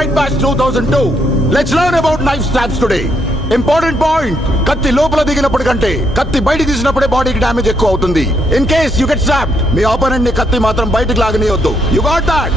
Alright, batch 2002. Let's learn about knife stabs today. Important point, కత్తి లోపల దిగినప్పుడు కంటే కత్తి బయట తీసినప్పుడే బాడీకి డ్యామేజ్ ఎక్కువ అవుతుంది. In case you get stabbed, me opponent ని కత్తి మాత్రం బయటకు లాగనీయొద్దు. You got that?